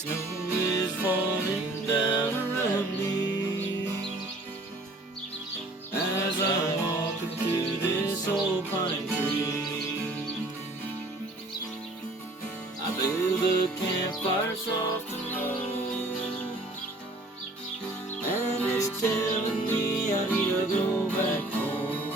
Snow is falling down around me as I'm walking through this old pine tree. I build a campfire soft and low, and it's telling me I need to go back home.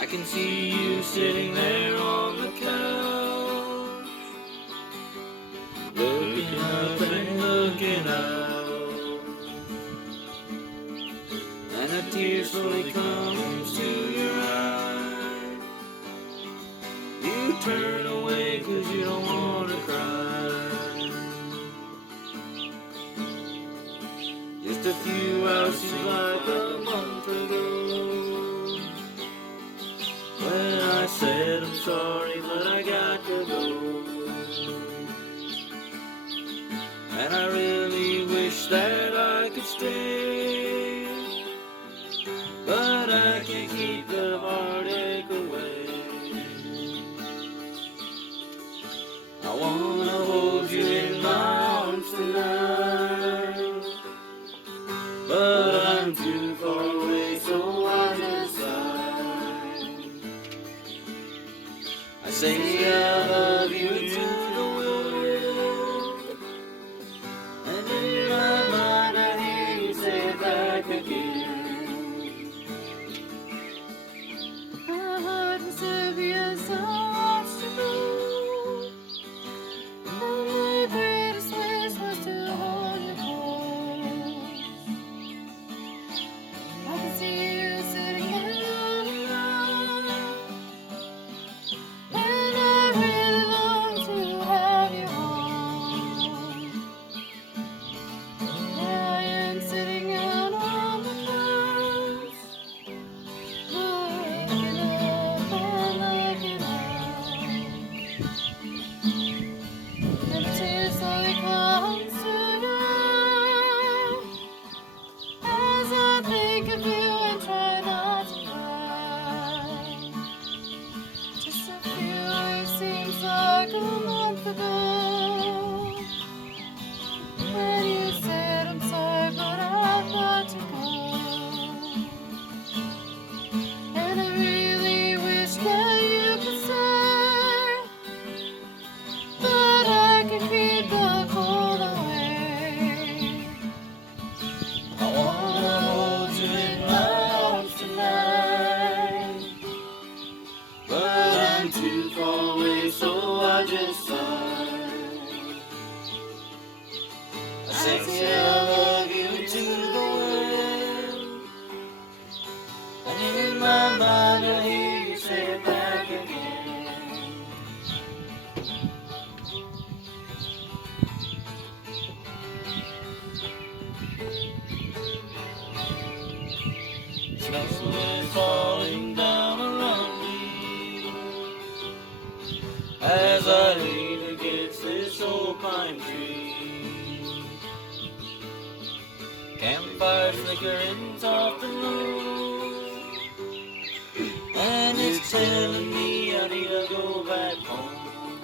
I can see you sitting there on the couch, looking up and looking out, and a tear slowly comes to your eye. You turn away 'cause you don't want to cry. Just a few hours seems like a month ago when I said I'm sorry, but I got to go. And I really wish that I could stay, but I can't keep the heartache away. I wanna hold you in my arms tonight, but I'm too far away, so I just sigh. I say I love you to the wind, and in my mind I hear you say it back again. My heart was heavy as I watched you go, and my greatest wish was to hold you close. I can see you sitting in the light, and I really long to have you home. There I am sitting out on the porch, looking up and looking out, and a tear slowly comes to your eye as I think of you and try not to cry. Just a few weeks seems like a month ago when you said I'm sorry, but I've got to go. And I really wish that you could stay, but I can keep the cold away. I wanna hold you in my arms tonight, but I'm too far away, so I just sigh. I say I love you to the wind, and in my mind I hear you say it back again. Snow is falling down around me as I lean against this old pine tree. Campfire flickering soft and low, and it's telling me I need to go back home.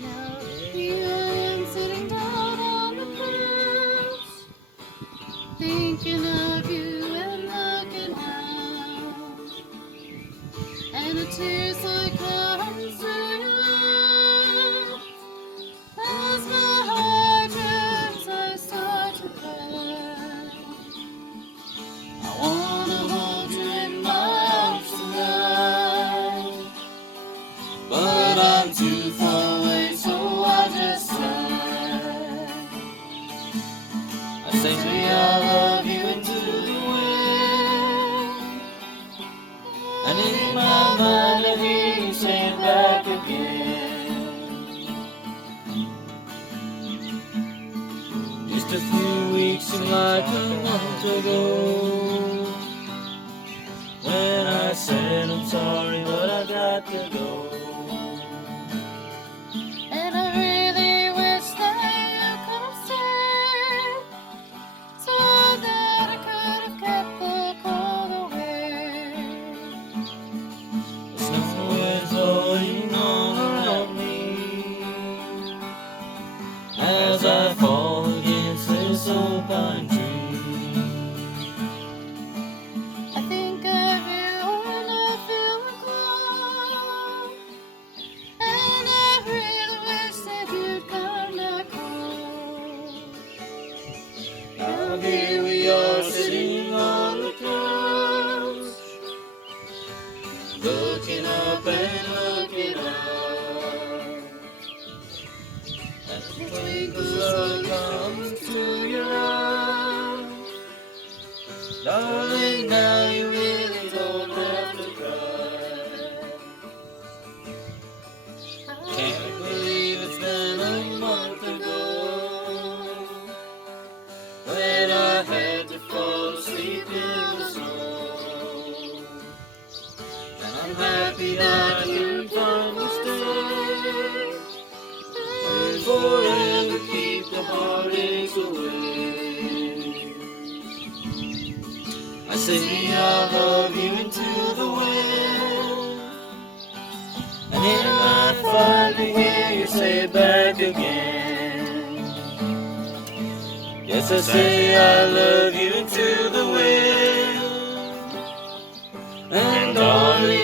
Now here I am sitting down on the porch, thinking of you and looking out, and a tear slowly comes to your eyes as my heart drifts, I start to cry. I wanna hold you in my arms tonight, but I'm too far away, so I just sigh. I say I love you into the wind, and in my mind I hear you say it back again. Just a few weeks seem like a month ago when I said I'm sorry, but I got to go. And I really wish that you could have stayed, so that I could have kept the cold away. The snow is as I fall against this old pine tree. I think of you when I feel the cold, and I really wish that you'd come back home. Now here we are sitting on the couch, looking up and looking out at the twinkle that comes to your eyes. Darling, now you really don't have to cry. Can't believe it's been a month ago when I had to fall asleep in the snow. And I'm happy that you finally stayed and forever keep the heartaches away. I say I love you into the wind, and then I finally hear you say it back again. Yes, I say I love you into the wind, and darling,